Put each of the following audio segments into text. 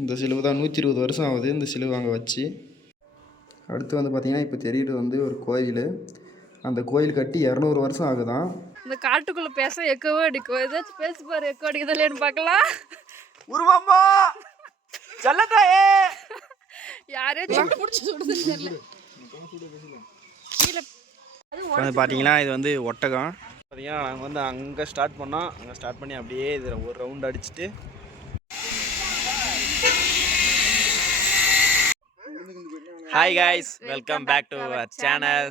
இந்த சிலுவை தான் நூற்றி இருபது வருஷம் ஆகுது இந்த சிலுவை அங்கே வச்சு. அடுத்து வந்து பார்த்திங்கன்னா இப்போ தெரியுது வந்து ஒரு கோயில். அந்த கோயில் கட்டி இரநூறு வருஷம் ஆகுதான். இந்த காட்டுக்குள்ள பேச எக்கவோ அடிக்கும். ஏதாச்சும் பேசி பாரு எக்கோ அடிக்குதுலேன்னு பார்க்கலாம். உருவம்மா! செல்லத்தாயே யாரையும் பிடிச்சி சுடுது தெரியல. கீழே. வந்து பார்த்தீங்கன்னா இது வந்து ஒட்டகம். பார்த்தீங்கன்னா நாங்கள் வந்து அங்கே ஸ்டார்ட் பண்ணோம். அங்கே ஸ்டார்ட் பண்ணி அப்படியே இது ஒரு ரவுண்ட் அடிச்சுட்டு hi guys welcome back to our channel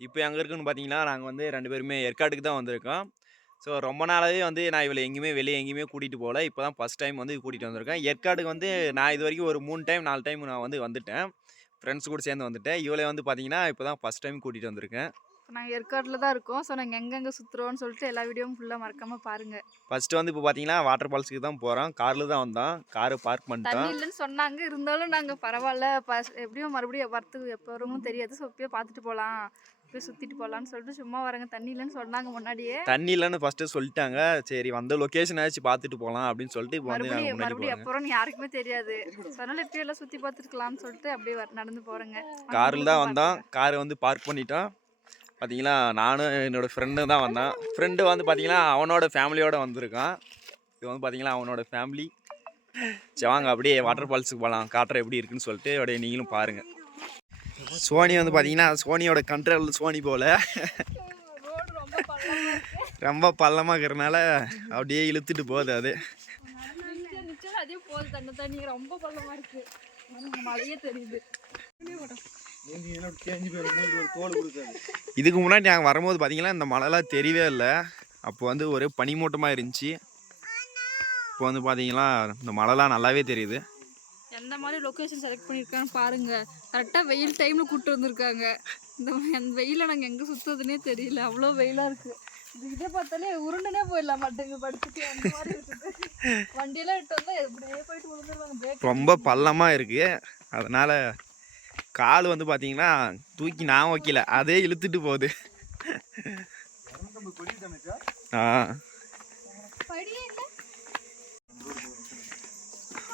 இப்போ எங்கே இருக்குன்னு பார்த்தீங்கன்னா நாங்கள் வந்து ரெண்டு பேருமே ஏற்காடுக்கு தான் வந்திருக்கோம். ஸோ ரொம்ப நாளாகவே வந்து நான் இவளை எங்கேயுமே வெளியே எங்கேயுமே கூட்டிகிட்டு போகல இப்போ தான் ஃபஸ்ட் டைம் வந்து கூட்டிகிட்டு வந்திருக்கேன். ஏற்காடுக்கு வந்து நான் இது வரைக்கும் ஒரு மூணு டைம் நாலு டைம் நான் வந்து வந்துட்டேன். ஃப்ரெண்ட்ஸ் கூட சேர்ந்து வந்துட்டேன். இவளை வந்து பார்த்தீங்கன்னா இப்போ தான் ஃபஸ்ட் டைம் கூட்டிகிட்டு வந்திருக்கேன். நாங்கள் ஏற்காட்டில் தான் இருக்கோம். ஸோ நாங்கள் எங்கெங்கே சுற்றுறோம்னு சொல்லிட்டு எல்லா வீடியோவும் ஃபுல்லாக மறக்காமல் பாருங்கள் ஃபர்ஸ்ட் வந்து இப்போ பார்த்தீங்கன்னா வாட்டர் ஃபால்ஸுக்கு தான் போகிறோம் காரில் தான் வந்தோம். காரை பார்க் தண்ணி பண்ணிட்டோம் இல்லைன்னு சொன்னாங்க. இருந்தாலும் நாங்கள் பரவாயில்ல. பஸ் எப்படியும் மறுபடியும் வரத்துக்கு எப்போ வருவோம்னு தெரியாது. ஸோ இப்போயே பார்த்துட்டு போகலாம் போய் சுற்றிட்டு போகலான்னு சொல்லிட்டு சும்மா வரங்க. தண்ணி இல்லைன்னு சொன்னாங்க முன்னாடியே. தண்ணி இல்லைன்னு ஃபஸ்ட்டு சொல்லிட்டாங்க. சரி வந்த லொக்கேஷன் ஆச்சு பார்த்துட்டு போகலாம் அப்படின்னு சொல்லிட்டு இப்போ வந்து மறுபடியும் முன்னாடி மறுபடியும் போகிறோங்க எப்போ வரும்னு யாருக்குமே தெரியாது. அதனால இப்பயும் எல்லாம் சுற்றி பார்த்துருக்கலாம்னு சொல்லிட்டு அப்படியே நடந்து போகிறேங்க காரில் தான் வந்தோம். காரை வந்து பார்க் பண்ணிட்டோம். பார்த்தீங்கன்னா நானும் என்னோட ஃப்ரெண்டு தான் வந்தேன். ஃப்ரெண்டு வந்து பார்த்தீங்கன்னா அவனோட ஃபேமிலியோடு வந்திருக்கான். இது வந்து பார்த்தீங்கன்னா அவனோட ஃபேமிலி சரி வாங்க அப்படியே வாட்டர் ஃபால்ஸுக்கு போகலாம் காட்டுற எப்படி இருக்குன்னு சொல்லிட்டு அப்படியே நீங்களும் பாருங்கள் சோனி வந்து பார்த்தீங்கன்னா சோனியோட கண்ட்ரோல் சோனி போல். ரொம்ப பள்ளமாக இருக்கிறனால அப்படியே இழுத்துட்டு போகுது அது. அதே போகுது தண்ணி தண்ணி ரொம்ப பள்ளமாக இருக்குது மழையே தெரியுது. இதுக்கு முன்னாடி நாங்கள் வரும்போது பார்த்தீங்கன்னா இந்த மழைலாம் தெரியவே இல்லை. அப்போ வந்து ஒரு பனிமூட்டமாக இருந்துச்சு. இப்போ வந்து பார்த்தீங்கன்னா இந்த மழைலாம் நல்லாவே தெரியுது. எந்த மாதிரி லொக்கேஷன் செலக்ட் பண்ணியிருக்கான்னு பாருங்க. கரெக்டாக வெயில் டைமில் கூப்பிட்டு வந்திருக்காங்க. இந்த வெயிலில் நாங்கள் எங்கே சுற்றுறதுனே தெரியல. அவ்வளோ வெயிலாக இருக்குது இது இதை பார்த்தாலே உருண்டுனே போயிடலாம் மாட்டேங்க படுத்துட்டு அந்த மாதிரி இருக்குது. வண்டியெல்லாம் எடுத்து வந்தால் எப்படியே போயிட்டு விழுந்துருவாங்க ரொம்ப பள்ளமாக இருக்குது அதனால் கால் வந்து பார்த்தீங்கன்னா தூக்கி நான் வைக்கல அதே இழுத்துட்டு போகுது. ஆ.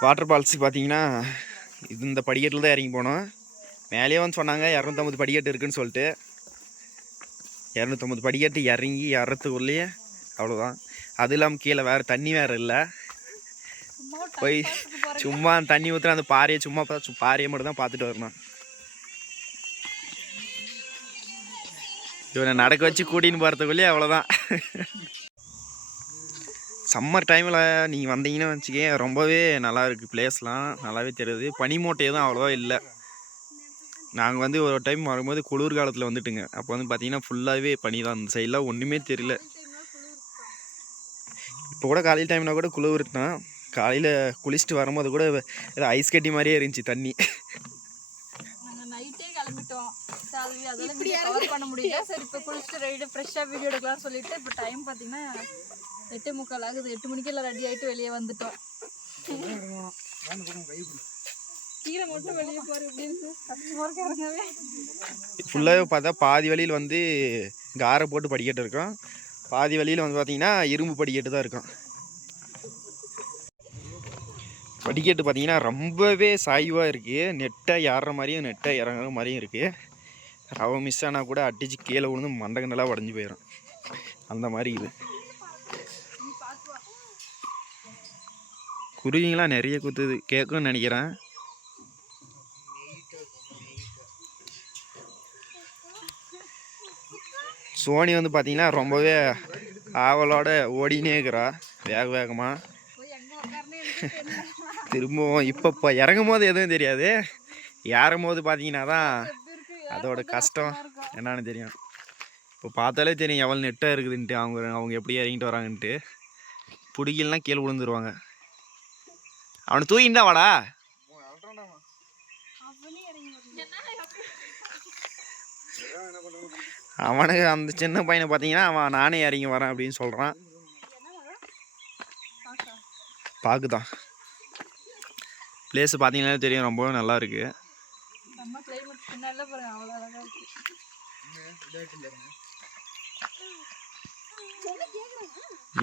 வாட்டர் ஃபால்ஸுக்கு பார்த்தீங்கன்னா இது இந்த படிக்கட்டில் தான் இறங்கி போனோம். மேலேயே வந்து சொன்னாங்க இரநூத்தம்பது படிக்கட்டு இருக்குன்னு சொல்லிட்டு. இரநூத்தம்பது படிக்கட்டு இறங்கி ஏறத்துக்குள்ளேயே அவ்வளோதான் அது இல்லாமல் கீழே வேறு தண்ணி வேறு இல்லை. போய். சும்மா தண்ணி ஊற்றுற அந்த பாறையை சும்மா பா- சு- பாறையை மட்டும் தான் பார்த்துட்டு வரணும். இவனை நடக்க வச்சு கூட்டின்னு போகிறதுக்குள்ளே அவ்வளோதான் சம்மர் டைமில் நீங்கள் வந்தீங்கன்னு வச்சுக்க ரொம்பவே நல்லா இருக்குது பிளேஸ்லாம் நல்லாவே தெரியுது. பனிமூட்டை எதுவும் அவ்வளோவா இல்லை. நாங்கள் வந்து ஒரு டைம் வரும்போது குளிர் காலத்தில் வந்துட்டுங்க. அப்போ வந்து பார்த்தீங்கன்னா ஃபுல்லாகவே பனி தான். அந்த சைடெலாம் ஒன்றுமே தெரியல. இப்போ கூட காலையில் டைம்னா கூட குளிர் தான் காலையில் குளிச்சுட்டு வரும்போது கூட ஏதோ ஐஸ் கட்டி மாதிரியே இருந்துச்சு தண்ணி. அது அதெல்லாம் வீடியோ கவர் பண்ண முடியல. சரி இப்போ குளிச்சுட்டு ரெடி ஃப்ரெஷ்ஷாக வீடியோ எடுக்கலாம் சொல்லிட்டு இப்போ டைம் பார்த்தீங்கன்னா எட்டே முக்கால் ஆகுது. எட்டு மணிக்கு எல்லாம் ரெடி ஆகிட்டு வெளியே வந்துட்டோம். கீழே மட்டும் வெளியே போகிற எப்படி இருக்கு. கஷ்டமாக இருக்கு இறங்கவே. ஃபுல்லாகவே பார்த்தா பாதி வழியில் வந்து காரை போட்டு படிக்கட்டு இருக்கும். பாதி வழியில் வந்து பார்த்தீங்கன்னா இரும்பு படிக்கட்டு தான் இருக்கும். படிக்கட்டு பார்த்தீங்கன்னா ரொம்பவே சாய்வாக இருக்குது நெட்டாக ஏறுற மாதிரியும் நெட்டாக இறங்குற மாதிரியும் இருக்குது ரவை மிஸ் ஆனால் கூட அடித்து கீழே விழுந்து மண்டகண்டெல்லாம் உடஞ்சி போயிடும் அந்த மாதிரி இது. குருவிங்களாம் நிறைய குத்துது. கேட்கும்னு நினைக்கிறேன். சோனி வந்து பார்த்தீங்கன்னா ரொம்பவே ஆவலோட ஓடினே இருக்கிறா. வேக வேகமாக திரும்பவும் இப்போ இப்போ இறங்கும் போது எதுவும் தெரியாது. ஏறும் போது பார்த்தீங்கன்னா தான் அதோட கஷ்டம் என்னன்னு தெரியும். இப்போ பார்த்தாலே தெரியும் எவ்வளோ நெட்டாக இருக்குதுன்ட்டு. அவங்க அவங்க எப்படி இறங்கிட்டு வராங்கன்ட்டு. பிடிக்கலாம் கீழே விழுந்துருவாங்க. அவனை தூக்கிட்டு தான் வாடா. அவனுக்கு அந்த சின்ன பையனை பார்த்தீங்கன்னா அவன் நானே இறங்கி வரேன் அப்படின்னு சொல்கிறான் பாக்குதான். பிளேஸ் பார்த்தீங்கன்னா தெரியும் ரொம்பவே நல்லா இருக்கு. பின்னால பாருங்க அவ்வளோ அழகாக இருக்கு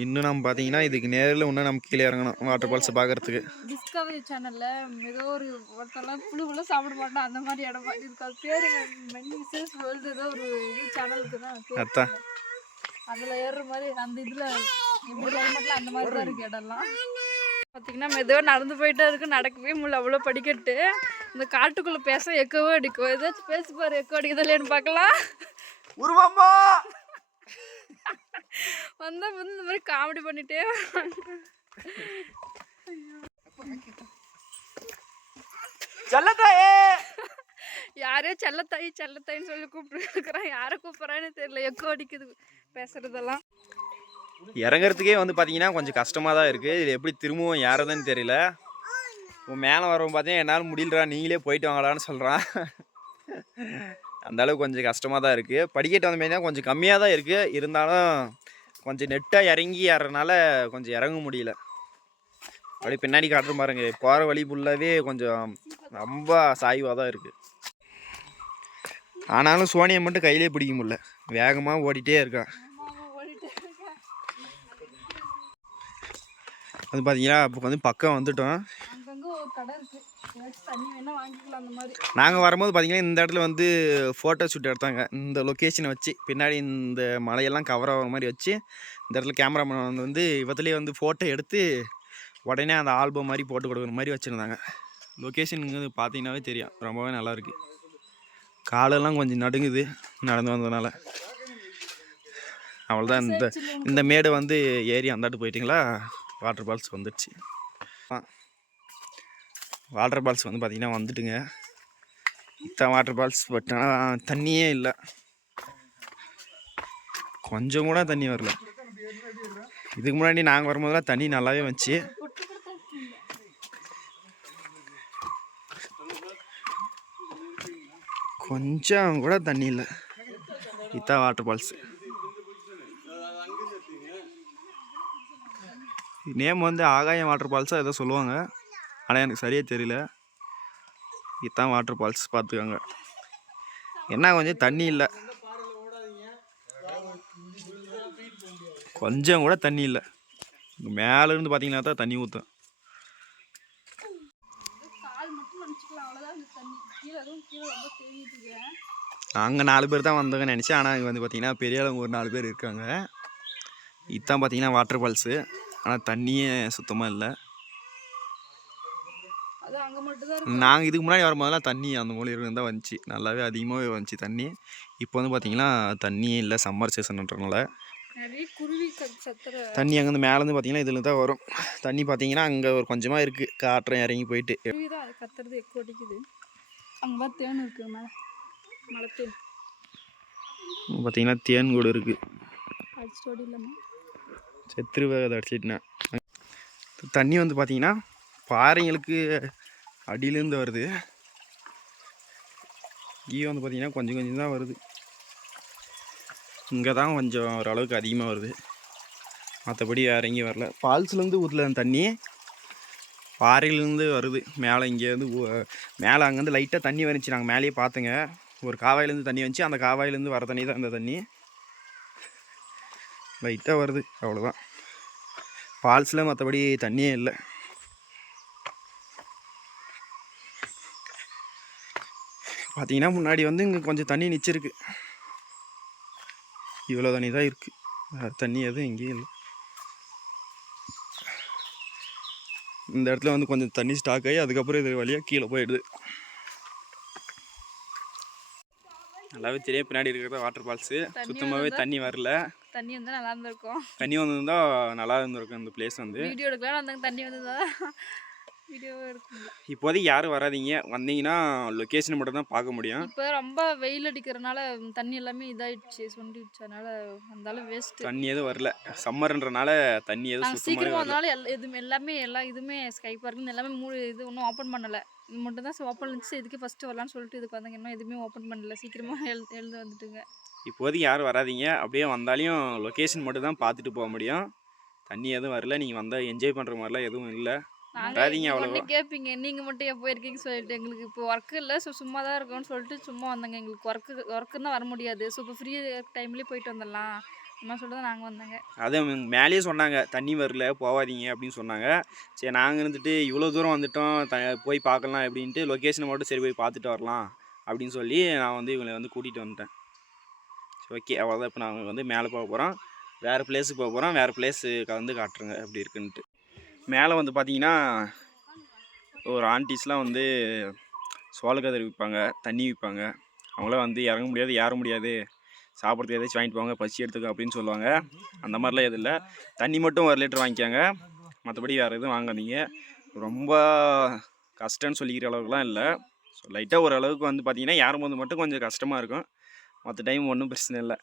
இன்னும் நம்ம பார்த்தீங்கன்னா இதுக்கு நேரில் இன்னும் நம்ம கீழே இறங்கணும் வாட்டர் ஃபால்ஸை பார்க்கறதுக்கு டிஸ்கவரி சேனல்ல ஏதோ ஒரு ஒருத்தெல்லாம் புழுவெல்லாம் சாப்பிட மாட்டோம் அந்த மாதிரி இடம் மாதிரி இருக்கு அது பேரு மெனி விசஸ் வேர்ல்டு ஏதோ ஒரு இது சேனலுக்கு தான். அதான். அதுல ஏறுற மாதிரி அந்த இதுல கிளைமேட்ல அந்த மாதிரி தான் இருக்கு இடம்லாம் பார்த்தீங்கன்னா மெதுவாக நடந்து போயிட்டே இருக்கு. நடக்கவே முடியல அவ்வளோ படிக்கட்டு. இந்த காட்டுக்குள்ளே பேச எக்கவோ அடிக்கும். ஏதாச்சும் பேசி பாரு எக்கோ அடிக்குதா இல்லையான்னு பார்க்கலாம் உருவம்பா! வந்தா வந்து இந்த மாதிரி காமெடி பண்ணிட்டே. செல்லத்தாயே! யாரையோ செல்லத்தாயி செல்லத்தாயின்னு சொல்லி கூப்பிட்டுருக்குறான். யாரை கூப்பிட்றான்னு தெரியல. எக்கோ அடிக்குது பேசுறதெல்லாம். இறங்குறதுக்கே வந்து பார்த்தீங்கன்னா கொஞ்சம் கஷ்டமாக தான் இருக்குது இது எப்படி திரும்பவும் ஏறதுன்னு தெரியல. மேலே வரவன் பார்த்தீங்கன்னா என்னால் முடியலடா நீங்களே போயிட்டு வாங்கலான்னு சொல்கிறான் அந்தளவுக்கு கொஞ்சம் கஷ்டமாக தான் இருக்குது படிக்கட்டு வந்த மாதிரினா கொஞ்சம் கம்மியாக தான் இருக்குது இருந்தாலும் கொஞ்சம் நெட்டாக இறங்கி ஏறனால கொஞ்சம் இறங்க முடியல. அப்படியே பின்னாடி காட்டுற பாருங்க. போகிற வழி ஃபுல்லாகவே கொஞ்சம் ரொம்ப சாய்வாக தான் இருக்குது ஆனாலும் சோனியை மட்டும் கையிலே பிடிக்க முடியல. வேகமாக ஓடிட்டே இருக்கான் ஓடிட்டே இருக்கேன் அது பார்த்தீங்கன்னா இப்போ வந்து பக்கம் வந்துட்டோம். நாங்கள் வரும்போது பார்த்தீங்கன்னா இந்த இடத்துல வந்து ஃபோட்டோ ஷூட் எடுத்தாங்க. இந்த லொக்கேஷனை வச்சு பின்னாடி இந்த மலையெல்லாம் கவர் ஆகிற மாதிரி வச்சு இந்த இடத்துல கேமராமேன் வந்து இவத்துலேயே வந்து ஃபோட்டோ எடுத்து உடனே அந்த ஆல்பம் மாதிரி போட்டு கொடுக்குற மாதிரி வச்சுருந்தாங்க. லொக்கேஷனுங்கிறது பார்த்தீங்கன்னாவே தெரியும். ரொம்பவே நல்லாயிருக்கு காலெல்லாம் கொஞ்சம் நடுங்குது நடந்து வந்ததுனால. அவ்வளோதான் இந்த இந்த மேடு வந்து ஏறி அந்தாட்டு போயிட்டிங்களா? வாட்டர் ஃபால்ஸ் வந்துடுச்சு. வாட்டர் ஃபால்ஸ் வந்து பார்த்திங்கன்னா வந்துட்டுங்க. இத்தான் வாட்டர் ஃபால்ஸ் பட் ஆனால் தண்ணியே இல்லை. கொஞ்சம் கூட தண்ணி வரல. இதுக்கு முன்னாடி நாங்கள் வரும்போதெல்லாம் தண்ணி நல்லாவே வந்துச்சு. கொஞ்சம் கூட தண்ணி இல்லை. இத்தான் வாட்டர் ஃபால்ஸ் நேம் வந்து ஆகாயம் வாட்டர் ஃபால்ஸாக ஏதோ சொல்லுவாங்க. ஆனால் எனக்கு சரியாக தெரியல. இதுதான் வாட்டர் ஃபால்ஸ் பார்த்துக்கோங்க என்ன கொஞ்சம் தண்ணி இல்லை. கொஞ்சம் கூட தண்ணி இல்லை. மேலேருந்து பார்த்தீங்கன்னா தான் தண்ணி ஊற்றும் நாங்கள் நாலு பேர் தான் வந்தோங்கன்னு நினச்சேன். ஆனால் இங்கே வந்து பார்த்தீங்கன்னா பெரிய ஒரு நாலு பேர் இருக்காங்க. இதுதான் பார்த்தீங்கன்னா வாட்டர் ஃபால்ஸு ஆனால் தண்ணியே சுத்தமாக இல்லை. நாங்கள் இதுக்கு முன்னாடி வரும்போதெல்லாம் தண்ணி அந்த மூலையில தான் வந்துச்சு. நல்லாவே அதிகமாகவே வந்துச்சு தண்ணி. இப்போ வந்து பார்த்தீங்கன்னா தண்ணியே இல்லை சம்மர் சீசன்ன்றனால தண்ணி அங்கேருந்து மேலேருந்து பார்த்தீங்கன்னா இதில் தான் வரும். தண்ணி பார்த்தீங்கன்னா அங்கே ஒரு கொஞ்சமாக இருக்குது காற்றம் இறங்கி போயிட்டு. கத்துறது எக்கோ அடிக்குது. அங்கே தான் தேன் இருக்கு மேலே. மலை தேன் பார்த்தீங்கன்னா தேன் கூடு இருக்குது இல்லாமல் செத்துருவே அதை அடிச்சிட்டேன் தண்ணி வந்து பார்த்தீங்கன்னா பாறைங்களுக்கு அடியிலேருந்து வருது. இங்கே வந்து பார்த்திங்கன்னா கொஞ்சம் கொஞ்சம் தான் வருது. இங்கே தான் கொஞ்சம் ஓரளவுக்கு அதிகமாக வருது. மற்றபடி வேறு எங்கேயும் வரல. ஃபால்ஸ்லேருந்து ஊற்றல தண்ணி பாறையிலேருந்து வருது. மேலே இங்கேருந்து மேலே அங்கேருந்து லைட்டாக தண்ணி வந்துச்சு. நாங்கள் மேலேயே பார்த்துங்க. ஒரு காவாயிலேருந்து தண்ணி வந்துச்சு. அந்த காவாயிலேருந்து வர தண்ணி தான் அந்த தண்ணி. லைட்டாக வருது. அவ்வளோதான் ஃபால்ஸில் மற்றபடி தண்ணியே இல்லை. பார்த்தீங்கன்னா முன்னாடி வந்து இங்கே கொஞ்சம் தண்ணி நிச்சிருக்கு. இவ்வளோ தண்ணி தான் இருக்குது வேறு தண்ணி எதுவும் எங்கேயும் இல்லை. இந்த இடத்துல வந்து கொஞ்சம் தண்ணி ஸ்டாக் ஆகி அதுக்கப்புறம் இது வழியாக கீழே போயிடுது. நல்லாவே தெரியும். பின்னாடி இருக்கிறது வாட்டர் ஃபால்ஸு சுத்தமாகவே? தண்ணி வரல. தண்ணி வந்தால் நல்லா இருந்திருக்கும். தண்ணி வந்திருந்தா நல்லா இருந்திருக்கும் இந்த பிளேஸ் வந்து. வீடியோ எடுக்கலாம் அந்த தண்ணி வந்ததா? வீடியோ எடுக்கல இப்போதைக்கு யாரும் வராதீங்க. வந்தீங்கன்னா லொக்கேஷன் மட்டும் தான் பார்க்க முடியும். இப்போ ரொம்ப வெயில் அடிக்கிறனால தண்ணி எல்லாமே இதாயிடுச்சு. சுண்டிடுச்சு அதனால அந்தாலும் வேஸ்ட் தண்ணி எதுவும் வரல. சம்மர்ன்றனால தண்ணி எதுவும் சீக்கிரமா எல் எதுவுமே எல்லாமே எல்லா இதுவுமே ஸ்கை பார்க்குன்னு எல்லாமே மூணு இது ஒன்றும் ஓப்பன் பண்ணலை. இது மட்டும் தான் ஓப்பன் இருந்துச்சு. இதுக்கு ஃபஸ்ட்டு வரலான்னு சொல்லிட்டு இதுக்கு வந்தாங்க. இன்னும் எதுவுமே ஓப்பன் பண்ணல. சீக்கிரமாக எழு எழுந்து வந்துட்டுங்க. இப்போதைக்கு யாரும் வராதீங்க. அப்படியே வந்தாலையும் லொக்கேஷன் மட்டும் தான் பார்த்துட்டு போக முடியும். தண்ணி எதுவும் வரல. நீங்கள் வந்தால் என்ஜாய் பண்ணுற மாதிரிலாம் எதுவும் இல்லை. வராதீங்க. ஒன்று கேட்பீங்க நீங்கள் மட்டும் எப்போ இருக்கீங்க சொல்லிட்டு எங்களுக்கு இப்போ ஒர்க்கு இல்லை. ஸோ சும்மா தான் இருக்கோம்னு சொல்லிட்டு சும்மா வந்தாங்க. எங்களுக்கு ஒர்க்கு ஒர்க்குன்னு வர முடியாது. ஸோ இப்போ ஃப்ரீ டைம்லேயே போயிட்டு வந்துடலாம். அம்மா சொல்ல தான் நாங்கள் வந்தாங்க. அதே மேலேயே சொன்னாங்க. தண்ணி வரல. போகாதீங்க அப்படின்னு சொன்னாங்க. சரி நாங்கள் இருந்துட்டு இவ்வளோ தூரம் வந்துட்டோம். த போய் பார்க்கலாம் அப்படின்ட்டு லொக்கேஷனை மட்டும் சரி போய் பார்த்துட்டு வரலாம் அப்படின்னு சொல்லி நான் வந்து இவங்களை வந்து கூட்டிகிட்டு வந்துட்டேன். ஓகே அவ்வளோதான் இப்போ நாங்கள் வந்து மேலே போக போகிறோம் வேறு பிளேஸுக்கு போக போகிறோம் வேறு பிளேஸு கலந்து காட்டுறேங்க எப்படி இருக்குன்ட்டு மேலே வந்து பார்த்தீங்கன்னா ஒரு ஆண்டிஸ்லாம் வந்து சோளக்கதிர் விற்பாங்க தண்ணி விற்பாங்க அவங்களாம் வந்து இறங்க முடியாது ஏற முடியாது. சாப்பிட்றதுக்கு ஏதாச்சும் வாங்கிட்டு போங்க பசி எடுத்துக்க அப்படின்னு சொல்லுவாங்க. அந்த மாதிரிலாம் எதுவும் இல்லை. தண்ணி மட்டும் ஒரு லிட்டர் வாங்கிக்காங்க. மற்றபடி வேறு எதுவும் வாங்காதீங்க. ரொம்ப கஷ்டம்னு சொல்லிக்கிற அளவுக்குலாம் இல்லை. ஸோ லைட்டாக ஓரளவுக்கு வந்து பார்த்திங்கன்னா ஏறும்போது மட்டும் கொஞ்சம் கஷ்டமாக இருக்கும். மற்ற டைம் ஒன்றும் பிரச்சனை இல்லை.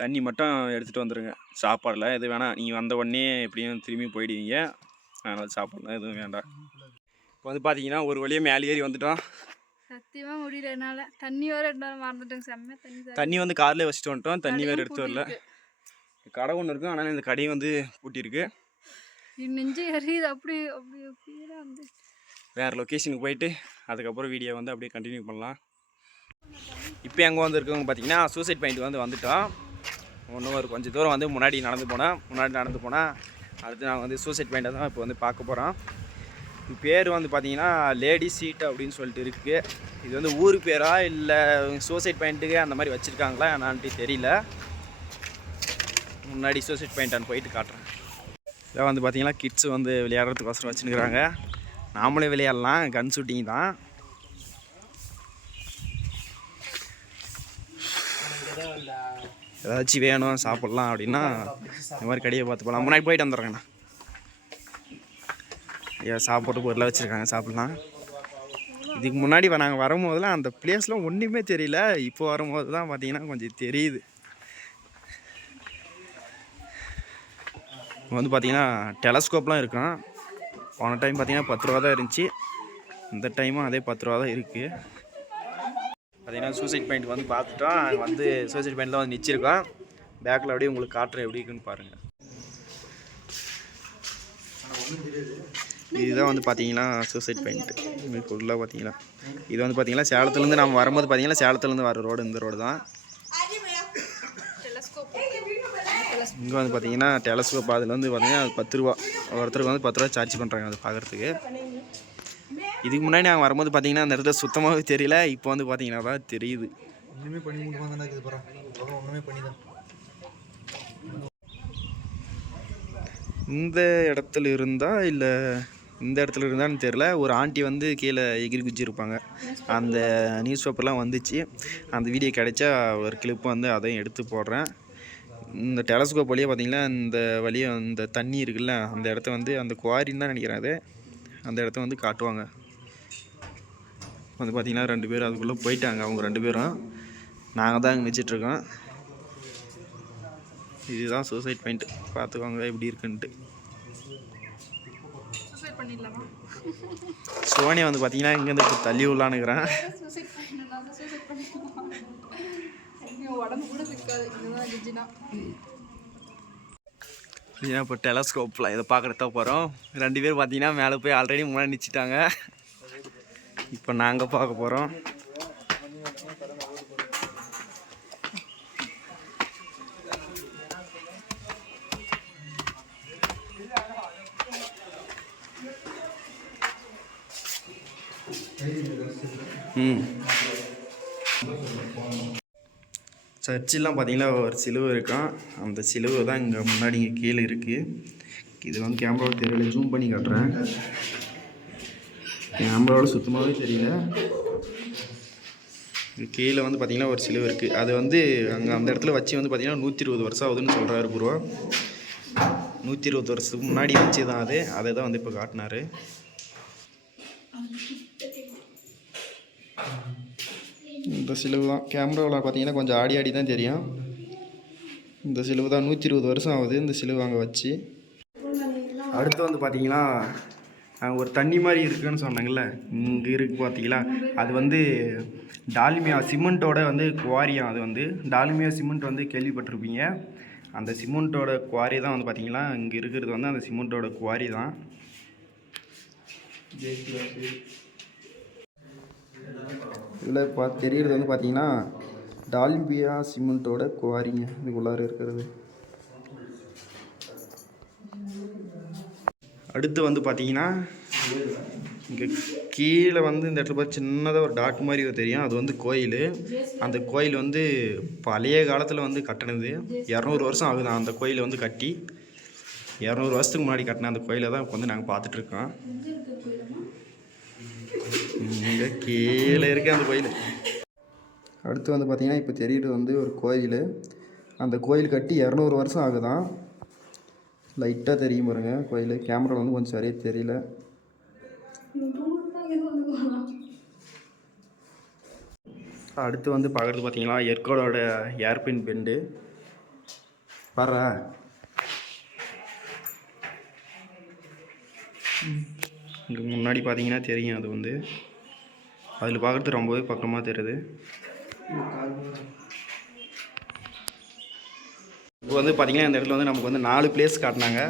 தண்ணி மட்டும் எடுத்துகிட்டு வந்துடுங்க சாப்பாடில் எது வேணாம். நீங்கள் வந்த உடனே எப்படியும் திரும்பி போயிடுவீங்க. அதனால் சாப்பாடுலாம் எதுவும் வேண்டாம். இப்போ வந்து பார்த்தீங்கன்னா ஒரு வழியாக மேலே ஏறி வந்துட்டோம். சத்தியமாக முடியல என்னால். தண்ணி ரெண்டு நேரம் மறந்துட்டேங்க. செம்ம தண்ணி தண்ணி வந்து கார்லேயே வச்சுட்டு வந்துட்டோம். தண்ணி வேறு எடுத்து வரல. கடை ஒன்று இருக்கும் ஆனால் இந்த கடையும் வந்து பூட்டியிருக்கு. நெஞ்சு எரியுது. அப்படி அப்படி அப்படியே வந்து. வேறு லொக்கேஷனுக்கு போயிட்டு அதுக்கப்புறம் வீடியோ வந்து அப்படியே கண்டினியூ பண்ணலாம். இப்போ எங்கே வந்து இருக்கவங்க பார்த்தீங்கன்னா சூசைட் பாயிண்ட் வந்து வந்துட்டோம். ஒன்றும் ஒரு கொஞ்சம் தூரம் வந்து முன்னாடி நடந்து போனேன் முன்னாடி நடந்து போனால் அடுத்து நாங்கள் வந்து சூசைட் பாயிண்ட்டை தான் இப்போ வந்து பார்க்க போகிறோம் பேர் வந்து பார்த்தீங்கன்னா லேடி சீட் அப்படின்னு சொல்லிட்டு இருக்குது இது வந்து ஊர் பேரா இல்லை சூசைட் பாயிண்ட்டுக்கு அந்த மாதிரி வச்சுருக்காங்களா என்னான்ட்டு தெரியல. முன்னாடி சூசைட் பாயிண்ட்டான்னு போயிட்டு காட்டுறேன். இதான் வந்து பார்த்தீங்கன்னா கிட்ஸ் வந்து விளையாடுறதுக்கோசரம் வச்சுருக்குறாங்க. நாமளே விளையாடலாம் கன் ஷூட்டிங் தான். ஏதாச்சும் வேணும் சாப்பிட்லாம் அப்படின்னா இந்த மாதிரி கடையை பார்த்து போகலாம். முன்னாடி போயிட்டு வந்துடுறேங்கண்ணா. ஐயா சாப்பாட்டு பொருளாக வச்சுருக்காங்க சாப்பிட்லாம். இதுக்கு முன்னாடி நாங்கள் வரும்போதெல்லாம் அந்த பிளேஸ்லாம் ஒன்றுமே தெரியல. இப்போ வரும்போது தான் பார்த்தீங்கன்னா கொஞ்சம் தெரியுது. இப்போ வந்து பார்த்தீங்கன்னா டெலஸ்கோப்லாம் இருக்கும் போன டைம் பார்த்தீங்கன்னா பத்து ரூபா தான் இருந்துச்சு. இந்த டைமும் அதே பத்து ரூபா தான் இருக்குது பார்த்தீங்கன்னா சூசைட் பாயிண்ட் வந்து பார்த்துட்டோம். வந்து சூசைட் பாயிண்டில் வந்து நிச்சிருக்கோம். பேக்கில் அப்படியே உங்களுக்கு காட்டுறேன் எப்படி இருக்குன்னு பாருங்கள் இதுதான் வந்து பார்த்தீங்கன்னா சூசைட் பாயிண்ட் ஃபுல்லாக பார்த்தீங்கன்னா இது வந்து பார்த்தீங்கன்னா சேலத்துலேருந்து நம்ம வரும்போது பார்த்தீங்கன்னா சேலத்துலேருந்து வர ரோடு இந்த ரோடு தான். இங்கே வந்து பார்த்தீங்கன்னா டெலஸ்கோப் அதில் வந்து பார்த்தீங்கன்னா அது பத்து ரூபா. ஒருத்தருக்கு வந்து பத்து ரூபா சார்ஜ் பண்ணுறாங்க அது பார்க்குறதுக்கு இதுக்கு முன்னாடி நாங்கள் வரும்போது பார்த்தீங்கன்னா அந்த இடத்துல சுத்தமாகவே தெரியல. இப்போ வந்து பார்த்தீங்கன்னா தான் தெரியுது. ஒன்றுமே பண்ணி ஒன்றுமே பண்ணி தான் இந்த இடத்துல இருந்தா இல்லை இந்த இடத்துல இருந்தான்னு தெரில ஒரு ஆண்டி வந்து கீழே எகிரி குச்சிருப்பாங்க. அந்த நியூஸ் பேப்பர்லாம் வந்துச்சு. அந்த வீடியோ கிடைச்சா ஒரு கிளிப் வந்து அதையும் எடுத்து போடுறேன். இந்த டெலஸ்கோப் வழியாக பார்த்தீங்கன்னா இந்த வழியாக இந்த தண்ணி இருக்குல்ல அந்த இடத்த வந்து அந்த குவாரின்னு தான் நினைக்கிறேன் அது. அந்த இடத்த வந்து காட்டுவாங்க. வந்து பார்த்தீங்கன்னா ரெண்டு பேரும் அதுக்குள்ளே போயிட்டாங்க. அவங்க ரெண்டு பேரும். நாங்கள் தான் அங்கே நிச்சிட்ருக்கோம் இதுதான் சூசைட் பாயிண்ட் பார்த்துக்கோங்க எப்படி இருக்குன்ட்டு. சோனியா வந்து பார்த்தீங்கன்னா இங்கேருந்து இப்போ தள்ளி விடலான்னுக்கிறேன் இப்போ டெலஸ்கோப்பில் இதை பார்க்குறத போகிறோம் ரெண்டு பேர் பார்த்தீங்கன்னா மேலே போய் ஆல்ரெடி முன்னாடி நிச்சிட்டாங்க. இப்போ நாங்கள் பார்க்க போகிறோம் சர்ச்சிலாம் பார்த்தீங்கன்னா ஒரு சிலுவை இருக்கும். அந்த சிலுவை தான் இங்கே முன்னாடி இங்கே கீழே இருக்குது இது வந்து கேமராவில் தெரியல ஜூம் பண்ணி காட்டுறேன். நம்மளோட சுத்தமாகவே தெரியல. கீழே வந்து பார்த்திங்கன்னா ஒரு சிலுவை இருக்குது அது வந்து அங்கே அந்த இடத்துல வச்சு வந்து பார்த்திங்கன்னா நூற்றி இருபது வருஷம் ஆகுதுன்னு சொல்கிறாரு குருவா. நூற்றி இருபது வருஷத்துக்கு முன்னாடி வச்சு தான் அது. அதை தான் வந்து இப்போ காட்டினாரு. இந்த சிலுவு தான். கேமராவில் பார்த்தீங்கன்னா கொஞ்சம் ஆடி ஆடி தான் தெரியும். இந்த சிலுவு தான் நூற்றி இருபது வருஷம் ஆகுது. இந்த சிலுவை அங்கே வச்சு. அடுத்து வந்து பார்த்திங்கன்னா ஒரு தண்ணி மாதிரி இருக்குன்னு சொன்னாங்கல்ல. இங்கே இருக்கு பார்த்தீங்களா அது வந்து டால்மியா சிமெண்ட்டோட வந்து குவாரியம் அது வந்து. டால்மியா சிமெண்ட் வந்து கேள்விப்பட்டிருப்பீங்க. அந்த சிமெண்ட்டோட குவாரி தான் வந்து பார்த்தீங்களா இங்கே இருக்கிறது வந்து அந்த சிமெண்ட்டோட குவாரி தான். இதில் பா தெரிகிறது வந்து பார்த்தீங்கன்னா டால்பியா சிமெண்ட்டோட குவாரிங்க. இதுக்குள்ளார இருக்கிறது. அடுத்து வந்து பார்த்தீங்கன்னா இங்கே கீழே வந்து இந்த இடத்துல பார்த்து சின்னதாக ஒரு டாட் மாதிரி தெரியும். அது வந்து கோயில். அந்த கோயில் வந்து பழைய காலத்தில் வந்து கட்டினது. இரநூறு வருஷம் ஆகுது அந்த கோயிலை வந்து கட்டி. இரநூறு வருஷத்துக்கு முன்னாடி கட்டின அந்த கோயிலை தான் இப்போ வந்து நாங்கள் பார்த்துட்ருக்கோம் இங்கே கீழே இருக்க அந்த கோயில். அடுத்து வந்து பார்த்திங்கன்னா இப்போ தெரியுது வந்து ஒரு கோயில். அந்த கோயில் கட்டி இரநூறு வருஷம் ஆகுதான். லைட்டாக தெரியும் பாருங்க. கோயில். கேமரா வந்து கொஞ்சம் சரியாக தெரியல. அடுத்து வந்து பார்க்குறது பார்த்தீங்கன்னா எர்கோடோட ஏர்பின் பெண்டு. பாரு இங்கே முன்னாடி பார்த்தீங்கன்னா தெரியும் அது வந்து. அதில் பார்க்குறது ரொம்பவே பக்கமாக தெரியுது. இப்போ வந்து பார்த்தீங்கன்னா இந்த இடத்துல வந்து நமக்கு வந்து நாலு பிளேஸ் காட்டினாங்க.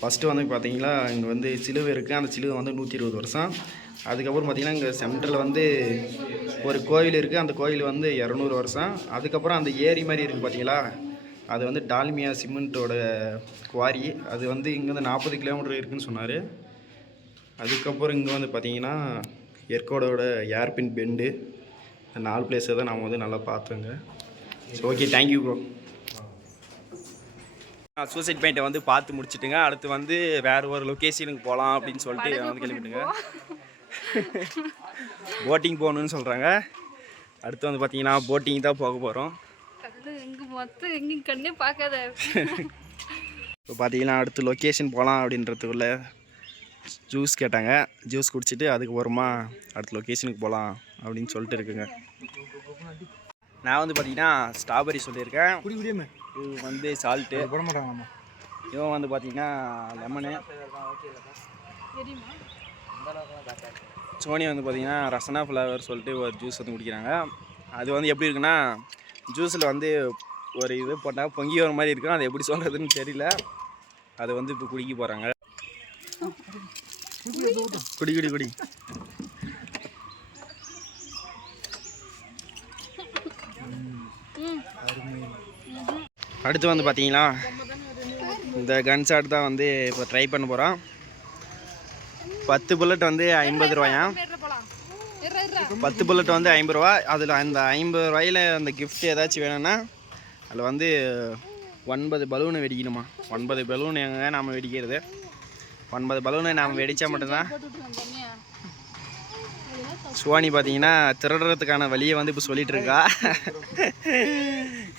ஃபஸ்ட்டு வந்து பார்த்திங்கன்னா இங்கே வந்து சிலுவை இருக்குது அந்த சிலுவை வந்து நூற்றி இருபது வருஷம். அதுக்கப்புறம் பார்த்தீங்கன்னா இங்கே சென்டரில் வந்து ஒரு கோயில் இருக்குது அந்த கோயில் வந்து இரநூறு வருஷம். அதுக்கப்புறம் அந்த ஏரி மாதிரி இருக்குது பார்த்தீங்களா அது வந்து டால்மியா சிமெண்ட்டோட குவாரி. அது வந்து இங்கே வந்து நாற்பது கிலோமீட்டர் இருக்குன்னு சொன்னார். அதுக்கப்புறம் இங்கே வந்து பார்த்தீங்கன்னா எர்கோடோட ஏர்பின் பெண்டு. அந்த நாலு பிளேஸை தான் நாம் வந்து நல்லா பார்த்தோங்க. So okay thank you bro suicide பாயிண்ட்டை வந்து பார்த்து முடிச்சிட்டுங்க. அடுத்து வந்து வேற ஒரு லொக்கேஷனுக்கு போகலாம் அப்படின்னு சொல்லிட்டு வந்து கிளம்பிட்டுங்க. போட்டிங் போகணுன்னு சொல்கிறாங்க அடுத்து வந்து பார்த்தீங்கன்னா போட்டிங் தான் போக போகிறோம் கண்ணு பார்க்காத. இப்போ பார்த்தீங்கன்னா அடுத்து லொக்கேஷன் போகலாம் அப்படின்றதுக்குள்ள ஜூஸ் கேட்டாங்க. ஜூஸ் குடிச்சிட்டு அதுக்கப்புறமா அடுத்த லொக்கேஷனுக்கு போகலாம் அப்படின்னு சொல்லிட்டு இருக்குங்க. நான் வந்து பார்த்தீங்கன்னா ஸ்ட்ராபெரி சொல்லியிருக்கேன். இது வந்து சால்ட்டு போட மாட்டாங்கம்மா இவன் வந்து பார்த்தீங்கன்னா லெமனு சோனி வந்து பார்த்தீங்கன்னா ரசனா ஃப்ளவர் சொல்லிட்டு ஒரு ஜூஸ் வந்து குடிக்கிறாங்க. அது வந்து எப்படி இருக்குன்னா ஜூஸில் வந்து ஒரு இது போட்டால் பொங்கி வர மாதிரி இருக்கும். அது எப்படி சொல்கிறதுன்னு தெரியல. அதை வந்து இப்போ குடிக்க போகிறாங்க குடி குடி குடி. அடுத்து வந்து பார்த்தீங்களா இந்த கன் ஷாட் தான் வந்து இப்போ ட்ரை பண்ண போகிறோம் பத்து புல்லட் வந்து ஐம்பது ரூபாயாம் பத்து புல்லட் வந்து ஐம்பது ரூபா. அதில் அந்த ஐம்பது ரூபாயில் அந்த கிஃப்ட் ஏதாச்சும் வேணும்னா அதில் வந்து ஒன்பது பலூனை வெடிக்கணுமா? ஒன்பது பலூன் எங்க நாம் வெடிக்கிறது. ஒன்பது பலூனை நாம் வெடித்தா மட்டும்தான். சுவானி பார்த்தீங்கன்னா திருடுறதுக்கான வழியை வந்து இப்போ சொல்லிட்டு இருக்கா.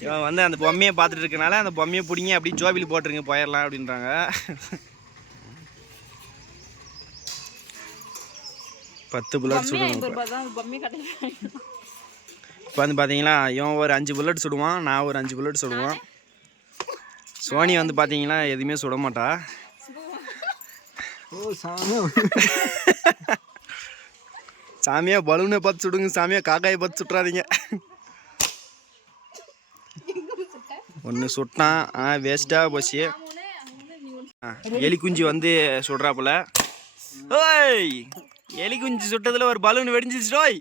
இவன் வந்து அந்த பொம்மையை பார்த்துட்டு இருக்கனால அந்த பொம்மையை பிடிங்க அப்படியே ஜோபில் போட்டுருங்க போயிடலாம் அப்படின்றாங்க. பத்து புல்லட் கடையில் இப்போ வந்து பார்த்தீங்கன்னா இவன் ஒரு அஞ்சு புல்லட் சுடுவான் நான் ஒரு அஞ்சு புல்லட் சுடுவான். சோனி வந்து பார்த்தீங்கன்னா எதுவுமே சுட மாட்டா. ஓ சாமி சாமியா பலூனை பார்த்து சுடுங்க சாமியா காக்காயை பார்த்து சுட்டுறாதீங்க. ஒன்று சுட்டான் ஆ வேஸ்ட்டாக போச்சு. ஆ, எலி குஞ்சு வந்து சுடுறாப்புல. ஓய் எலி குஞ்சு சுட்டதில் ஒரு பலூன் வெடிஞ்சிச்சு ஓய்.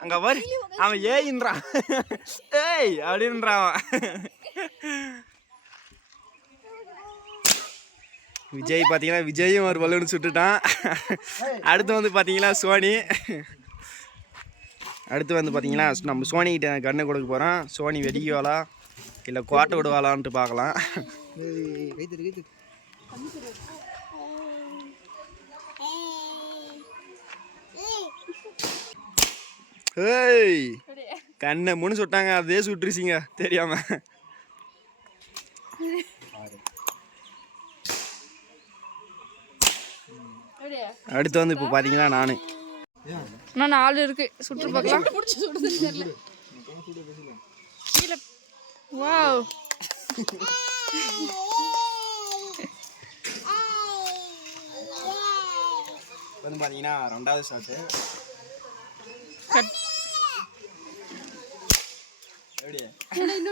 அங்கே வரு அவன் ஏயின்றான். ஏய் அப்படின்றான் அவன். விஜய் பார்த்தீங்கன்னா விஜயும் ஒரு பலூன் சுட்டுட்டான். அடுத்து வந்து பார்த்தீங்கன்னா சோனி. அடுத்து வந்து பார்த்தீங்கன்னா நம்ம சோனிக்கிட்ட கண்ணை கொடுக்க போகிறோம் சோனி வெடிக்குவாளா இல்லை கோட்டை விடுவாளான்ட்டு பார்க்கலாம் ஏய் கண்ணை முன்னு சுட்டாங்க அதே சுட்டுருச்சிங்க தெரியாம. அடுத்து வந்து இப்போ பார்த்தீங்கன்னா நான். இன்னும் நாலு இருக்கு சுற்று பார்க்கலாம். தெரியல வாவ் வந்து பார்த்தீங்கன்னா ரெண்டாவது ஷாட்டு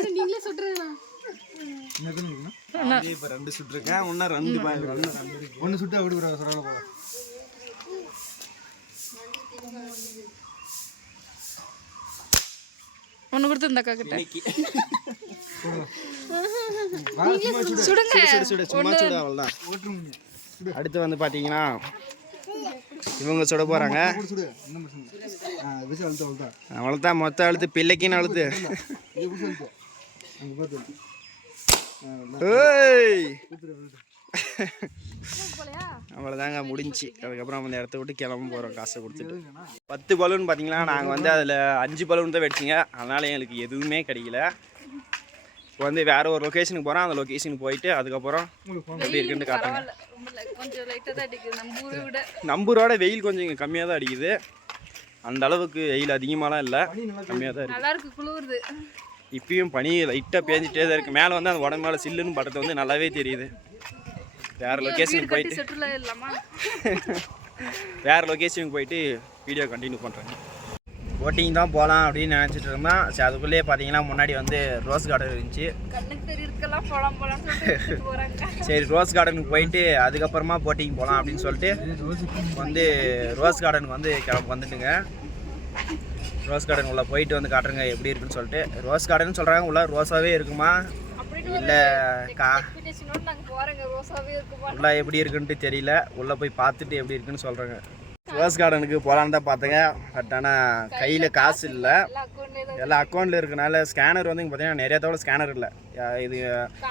நீங்களே சுட்டுறீங்களா? இப்போ ரெண்டு சுட்டுருக்கேன். இன்னும் ரெண்டு. ஒன்று சுட்டு அப்படி சொல்ல போல ஒன்று கொடுத்து இந்த அக்கா கிட்ட சுடுங்க. சுடு சுடு சும்மா சுடு அவ்வளோதான் அடுத்து வந்து பார்த்தீங்கன்னா இவங்க சுட போகிறாங்க. ஆ விசில் அழுத்த பிள்ளைக்குன்னு அழுத்து. ஏய். அவ்வளோதாங்க முடிஞ்சு அதுக்கப்புறம் அந்த இடத்த விட்டு கிளம்ப போகிறோம் காசை கொடுத்துட்டு. பத்து பலூன் பார்த்தீங்களா நாங்கள் வந்து அதில் அஞ்சு பலூன் தான் வெடிச்சிங்க. அதனால் எங்களுக்கு எதுவுமே கிடைக்கல. இப்போ வந்து வேற ஒரு லொக்கேஷனுக்கு போகிறோம் அந்த லொக்கேஷனுக்கு போயிட்டு அதுக்கப்புறம் எப்படி இருக்குன்னு விட. நம்பூரோட வெயில் கொஞ்சம் இங்கே கம்மியாக தான் அடிக்குது. அந்த அளவுக்கு வெயில் அதிகமாலாம் இல்லை. கம்மியாக தான் இருக்குது நல்லா இருக்கு. குளிருது. இப்பயும் பனி லைட்டாக பேஞ்சிட்டே தான் இருக்குது மேலே வந்து அந்த உடம்பு மேலே சில்லுன்னு படுறது வந்து நல்லாவே தெரியுது. வேறு லொக்கேஷனுக்கு போயிட்டு வேறு லொக்கேஷனுக்கு போயிட்டு வீடியோ கண்டினியூ பண்ணுறேங்க போட்டிங் தான் போகலாம் அப்படின்னு நினச்சிட்டு இருந்தோம் சரி அதுக்குள்ளேயே பார்த்தீங்கன்னா முன்னாடி வந்து ரோஸ் கார்டன் இருந்துச்சு. சரி ரோஸ் கார்டனுக்கு போயிட்டு அதுக்கப்புறமா போட்டிங் போகலாம் அப்படின்னு சொல்லிட்டு வந்து ரோஸ் கார்டனுக்கு வந்து கிளம்ப வந்துட்டுங்க. ரோஸ் கார்டன் உள்ள போயிட்டு வந்து காட்டுறேங்க எப்படி இருக்குன்னு சொல்லிட்டு. ரோஸ் கார்டன் சொல்கிறாங்க உள்ள ரோஸாவே இருக்குமா? இல்லை கா உள்ள எப்படி இருக்குன்ட்டு தெரியல. உள்ளே போய் பார்த்துட்டு எப்படி இருக்குன்னு சொல்கிறேங்க ரோஸ் கார்டனுக்கு போகலான்னு தான் பார்த்தேங்க. பட் ஆனால் கையில் காசு இல்லை. எல்லாம் அக்கௌண்ட்டில் இருக்கனால ஸ்கேனர் வந்து இங்கே பார்த்தீங்கன்னா நிறைய தவிர ஸ்கேனர் இல்லை. இது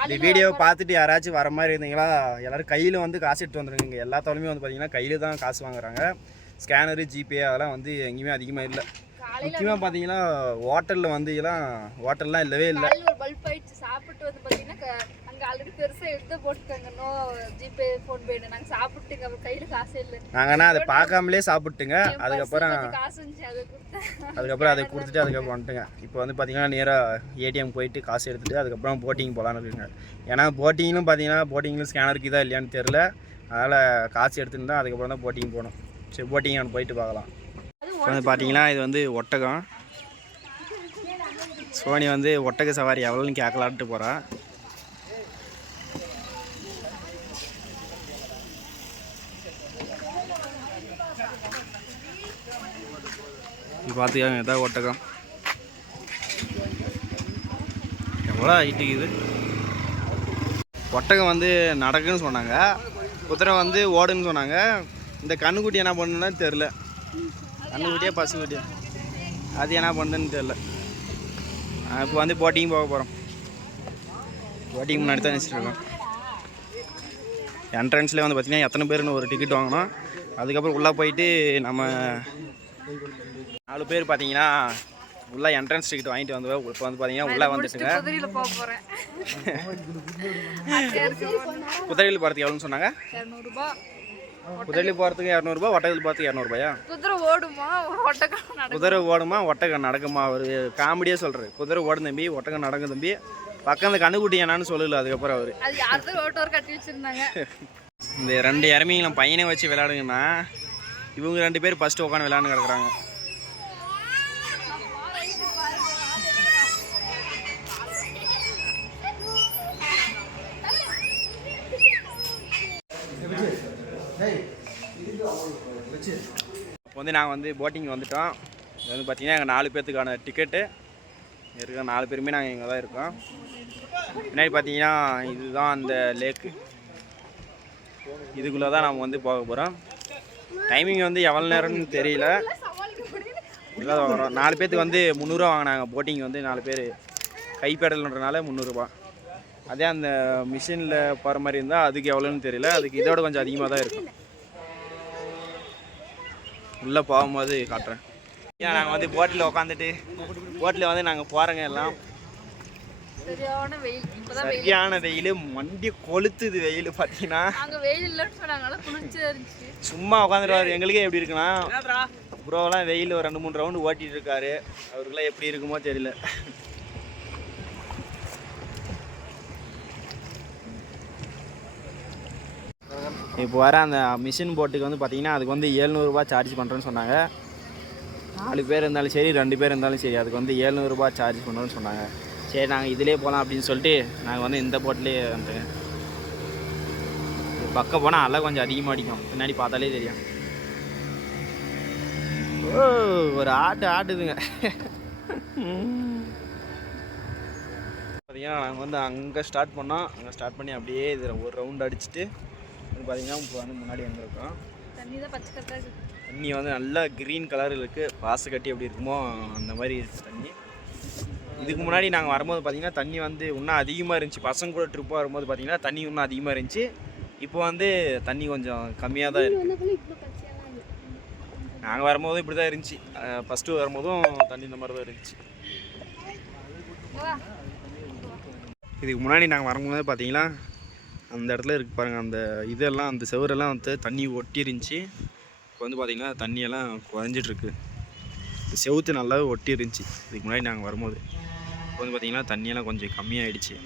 இந்த வீடியோ பார்த்துட்டு யாராச்சும் வர மாதிரி இருந்தீங்களா? எல்லாரும் கையில் வந்து காசு எடுத்து வந்துருங்க. இங்கே எல்லா தோலையுமே வந்து பார்த்தீங்கன்னா கையில் தான் காசு வாங்குறாங்க. ஸ்கேனரு ஜிபே அதெல்லாம் வந்து எங்கேயுமே அதிகமாக இல்லை. முக்கியமாக பார்த்தீங்கன்னா ஹோட்டலில் வந்து எல்லாம் ஹோட்டல்லாம் இல்லவே இல்லை. ஆயிடுச்சு சாப்பிட்டு வந்து பார்த்தீங்கன்னா அங்க ஆல்ரெடி பெருசா எடுத்து போட்டுருக்காங்க நோ ஜிபே ஃபோன் பேன்னு நாங்க சாப்பிட்டுங்க. அப்புறம் கையில காசு இல்லை. நாங்கன்னா அதை பார்க்காமலே சாப்பிட்டுங்க. அதுக்கப்புறம் காசு இருந்துச்சு அதை கொடுத்தேன். அதுக்கப்புறம் அதை கொடுத்துட்டு அதுக்கப்புறம் வந்துட்டுங்க. இப்போ வந்து பார்த்தீங்கன்னா நேராக ஏடிஎம் போயிட்டு காசு எடுத்துட்டு அதுக்கப்புறம் போட்டிங் போகலான்னு இருக்குங்க. ஏன்னா போட்டிங்லும் பார்த்தீங்கன்னா போட்டிங்லும் ஸ்கேனருக்கு இதா இல்லையான்னு தெரில அதனால் காசு எடுத்துட்டு தான் அதுக்கப்புறம் தான் போட்டிங் போகணும். சரி போட்டிங் போயிட்டு பார்க்கலாம். வந்து பார்த்தீங்கன்னா இது வந்து ஒட்டகம். சோனி வந்து ஒட்டக சவாரி எவ்வளோன்னு கேட்கலான்ட்டு போகிறா பார்த்துக்காங்க இதான் ஒட்டகம். எவ்வளோ ஹைட்டுக்கு இது? ஒட்டகம் வந்து நடக்குன்னு சொன்னாங்க. குதிரை வந்து ஓடுன்னு சொன்னாங்க. இந்த கண்ணுக்குட்டி என்ன பண்ணுன்னு தெரில கண்ணுக்குட்டியா பசுக்குட்டியா? அது என்ன பண்ணுதுன்னு தெரில இப்போ வந்து போட்டிங் போக போகிறோம் போட்டிங் முன்னாடி தான் நினச்சிட்டு இருக்கோம். என்ட்ரன்ஸில் வந்து பார்த்தீங்கன்னா எத்தனை பேருன்னு ஒரு டிக்கெட் வாங்கினோம் அதுக்கப்புறம் உள்ளே போயிட்டு நம்ம நாலு பேர் பார்த்தீங்கன்னா உள்ள என்ட்ரன்ஸ் டிக்கெட் வாங்கிட்டு வந்து இப்போ வந்து பார்த்தீங்கன்னா உள்ளே வந்துட்டுங்க. குதிரையில போகிறதுக்கு எவ்வளோன்னு சொன்னாங்க? குதிரையில் போகிறதுக்கு இரநூறுபா ஒட்டகத்தில் போகிறதுக்கு இரநூறுபாயா குதிரை ஓடுமா? ஒட்டகம் குதிரை ஓடுமா? ஒட்டகம் நடக்குமா? அவர் காமெடியாக சொல்கிறாரு குதிரை ஓடும் தம்பி ஒட்டகம் நடக்கும் தம்பி. பக்கம் அந்த கண்ணுக்குட்டி என்னன்னு சொல்லல அதுக்கப்புறம் அவர். அது கட்டி வச்சிருந்தாங்க. இந்த ரெண்டு இறமைங்களும் பையனை வச்சு விளையாடுங்கன்னா இவங்க ரெண்டு பேர் ஃபஸ்ட்டு உட்காந்து விளையாண்டு கிடக்குறாங்க. இப்போ வந்து நாங்கள் வந்து போட்டிங் வந்துட்டோம். இது வந்து பார்த்திங்கன்னா எங்கள் நாலு பேர்த்துக்கான டிக்கெட்டு இருக்கிற நாலு பேருமே நாங்கள் இங்கே தான் இருக்கோம். பின்னாடி பார்த்தீங்கன்னா இதுதான் அந்த லேக்கு இதுக்குள்ளே தான் நம்ம வந்து போக போகிறோம் டைமிங் வந்து எவ்வளோ நேரம்னு தெரியல. இதான் வாங்குகிறோம் நாலு பேர்த்துக்கு வந்து முந்நூறுரூவா வாங்கினாங்க. போட்டிங் வந்து நாலு பேர். கைப்பேடல்ன்றனால முந்நூறுரூபா அதே அந்த மிஷினில் போகிற மாதிரி இருந்தால் அதுக்கு எவ்வளோன்னு தெரியல. அதுக்கு இதோட கொஞ்சம் அதிகமாக தான் இருக்கும். உள்ளே போகும்போது காட்டுறேன். ஏன் நாங்கள் வந்து போட்டில் உட்காந்துட்டு போட்டில் வந்து நாங்கள் போகிறோங்க எல்லாம். சரியான வெயில். மண்டி கொளுத்துது வெயில் பார்த்தீங்கன்னா சும்மா உட்காந்துருவாரு எங்களுக்கே எப்படி இருக்குன்னா ப்ரோவெல்லாம் வெயில் ஒரு ரெண்டு மூணு ரவுண்டு ஓட்டிட்டு இருக்காரு. அவருக்குலாம் எப்படி இருக்குமோ தெரியல. இப்போ வர அந்த மிஷின் போட்டுக்கு வந்து பார்த்தீங்கன்னா அதுக்கு வந்து ஏழ்நூறுபா சார்ஜ் பண்ணுறேன்னு சொன்னாங்க. நாலு பேர் இருந்தாலும் சரி ரெண்டு பேர் இருந்தாலும் சரி அதுக்கு வந்து ஏழ்நூறுபா சார்ஜ் பண்ணுறோன்னு சொன்னாங்க. சரி நாங்கள் இதிலே போகலாம் அப்படின்னு சொல்லிட்டு நாங்கள் வந்து இந்த போட்டிலே வந்துட்டேங்க பக்கம் போனால் அலை கொஞ்சம் அதிகமாக அடிக்கும். பின்னாடி பார்த்தாலே தெரியும். ஓ ஒரு ஆட்டு ஆட்டுதுங்க. பார்த்தீங்கன்னா நாங்கள் வந்து அங்கே ஸ்டார்ட் பண்ணோம். அங்கே ஸ்டார்ட் பண்ணி அப்படியே இதில் ஒரு ரவுண்ட் அடிச்சுட்டு வந்து பார்த்தீங்கன்னா இப்போ வந்து முன்னாடி எங்கே இருக்கோம் தண்ணி தான் பச்சை இருக்குது தண்ணி வந்து நல்லா க்ரீன் கலரில் இருக்குது பாச கட்டி எப்படி இருக்குமோ அந்த மாதிரி இருக்கு தண்ணி. இதுக்கு முன்னாடி நாங்கள் வரும்போது பார்த்தீங்கன்னா தண்ணி வந்து இன்னும் அதிகமாக இருந்துச்சு. பசங்க கூட ட்ரிப்பாக வரும்போது பார்த்தீங்கன்னா தண்ணி இன்னும் அதிகமாக இருந்துச்சு. இப்போ வந்து தண்ணி கொஞ்சம் கம்மியாக தான் இருக்குது இருக்குது நாங்கள் வரும்போதும் இப்படி தான் இருந்துச்சு ஃபஸ்ட்டு வரும்போதும் தண்ணி இந்த மாதிரி தான் இருந்துச்சு இதுக்கு முன்னாடி நாங்கள் வரும்போது பார்த்தீங்கன்னா அந்த இடத்துல இருக்கு பாருங்கள் அந்த இதெல்லாம் அந்த செவரெல்லாம் வந்து தண்ணி ஒட்டிருந்துச்சி. இப்போ வந்து பார்த்திங்கன்னா தண்ணியெல்லாம் குறைஞ்சிட்ருக்கு. செவுத்து நல்லா ஒட்டி இருந்துச்சு இதுக்கு முன்னாடி நாங்கள் வரும்போது. இப்போ வந்து பார்த்திங்கன்னா தண்ணியெல்லாம் கொஞ்சம் கம்மியாகிடுச்சு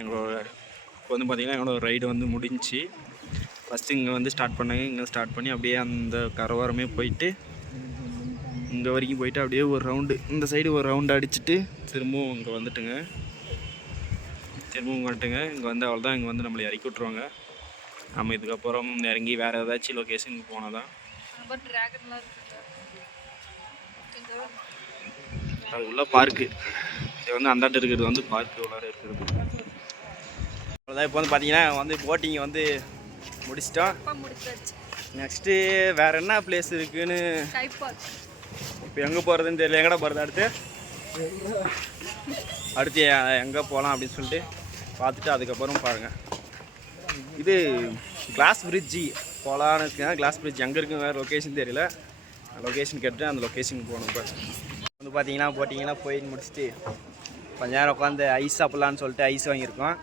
எங்களோட இப்போ வந்து பார்த்திங்கன்னா எங்களோட ரைடு வந்து முடிஞ்சுச்சு. ஃபஸ்ட்டு இங்கே வந்து ஸ்டார்ட் பண்ணாங்க. இங்கே ஸ்டார்ட் பண்ணி அப்படியே அந்த கரவாரமே போயிட்டு இங்கே வரைக்கும் போயிட்டு அப்படியே ஒரு ரவுண்டு இந்த சைடு ஒரு ரவுண்டு அடிச்சுட்டு திரும்பவும் இங்கே வந்துட்டுங்க. திரும்பவும் வந்துட்டுங்க. இங்கே வந்து அவ்வளோ தான் இங்கே வந்து நம்மளை இறக்கி விட்ருவாங்க நம்ம இதுக்கப்புறம் இறங்கி வேறு ஏதாச்சும் லொக்கேஷனுக்கு போனால் தான் அது உள்ள பார்க்கு இது வந்து அந்தாட்டு இருக்கிறது வந்து பார்க்கு உள்ளார இருக்கிறது. அவ்வளோதான் இப்போ வந்து பார்த்தீங்கன்னா வந்து போட்டிங் வந்து முடிச்சிட்டோம் நெக்ஸ்ட்டு வேறு என்ன பிளேஸ் இருக்குன்னு? இப்போ எங்கே போகிறதுன்னு தெரியல. எங்கடா போகிறது அடுத்து? அடுத்து எங்கே போகலாம் அப்படின்னு சொல்லிட்டு பார்த்துட்டு அதுக்கப்புறம் பாருங்கள் இது கிளாஸ் பிரிட்ஜி போகலான்னு இருக்குங்க கிளாஸ் பிரிட்ஜ் எங்கே இருக்குங்க வேறு லொக்கேஷன் தெரியல. லொக்கேஷன் கேட்டுட்டு அந்த லொக்கேஷனுக்கு போகணும் இப்போ வந்து பார்த்தீங்கன்னா போட்டிங்கன்னா போயிட்டு முடிச்சுட்டு கொஞ்ச நேரம் உட்காந்து ஐஸ் சாப்பிட்லான்னு சொல்லிட்டு ஐஸ் வாங்கியிருக்கோம்.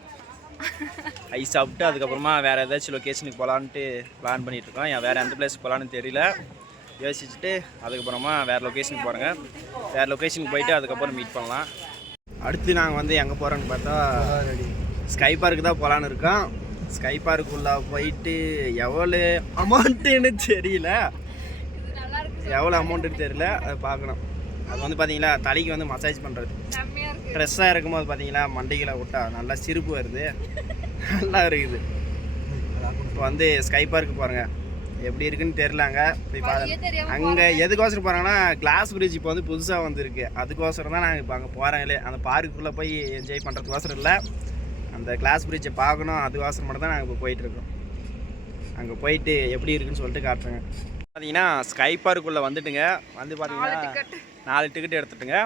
ஐஸ் சாப்பிட்டு அதுக்கப்புறமா வேறு ஏதாச்சும் லொக்கேஷனுக்கு போகலான்ட்டு பிளான் பண்ணிகிட்ருக்கோம் ஏன் வேறு எந்த பிளேஸ் போகலான்னு தெரியல. யோசிச்சுட்டு அதுக்கப்புறமா வேறு லொக்கேஷனுக்கு போகிறேங்க வேறு லொக்கேஷனுக்கு போயிட்டு அதுக்கப்புறம் மீட் பண்ணலாம். அடுத்து நாங்கள் வந்து எங்கே போகிறோன்னு பார்த்தா ஸ்கை பார்க்கு தான் போகலான்னு இருக்கோம். ஸ்கை பார்க்குள்ளே போயிட்டு எவ்வளோ அமௌண்ட்டுன்னு தெரியல. எவ்வளோ அமௌண்ட்டுன்னு தெரியல. அதை பார்க்கணும். அது வந்து பார்த்தீங்களா தலைக்கு வந்து மசாஜ் பண்ணுறது ஃப்ரெஷ்ஷாக இருக்கும்போது பார்த்தீங்களா மண்டைகளை விட்டா நல்லா சிரிப்பு வருது. நல்லா இருக்குது. இப்போ வந்து ஸ்கை பார்க்கு பாருங்க எப்படி இருக்குன்னு தெரிலங்க போய் பா வழியே தெரியாம அங்கே எதுக்கோசரம் போகிறாங்கன்னா கிளாஸ் பிரிட்ஜ் இப்போ வந்து புதுசாக வந்திருக்கு. அதுக்கோசரம் தான் நாங்கள் இப்போ அங்கே போகிறாங்களே அந்த பார்க்குள்ளே போய் என்ஜாய் பண்ணுறதுக்கோசரம் இல்லை. அந்த கிளாஸ் பிரிட்ஜை பார்க்கணும். அதுக்கோசரம் மட்டும் தான் நாங்கள் இப்போ போயிட்டுருக்கோம் அங்கே போயிட்டு எப்படி இருக்குன்னு சொல்லிட்டு காட்டுறேங்க. பார்த்தீங்கன்னா ஸ்கை பார்க்குள்ளே வந்துட்டுங்க. வந்து பார்த்தீங்கன்னா நாலு டிக்கெட் எடுத்துட்டுங்க.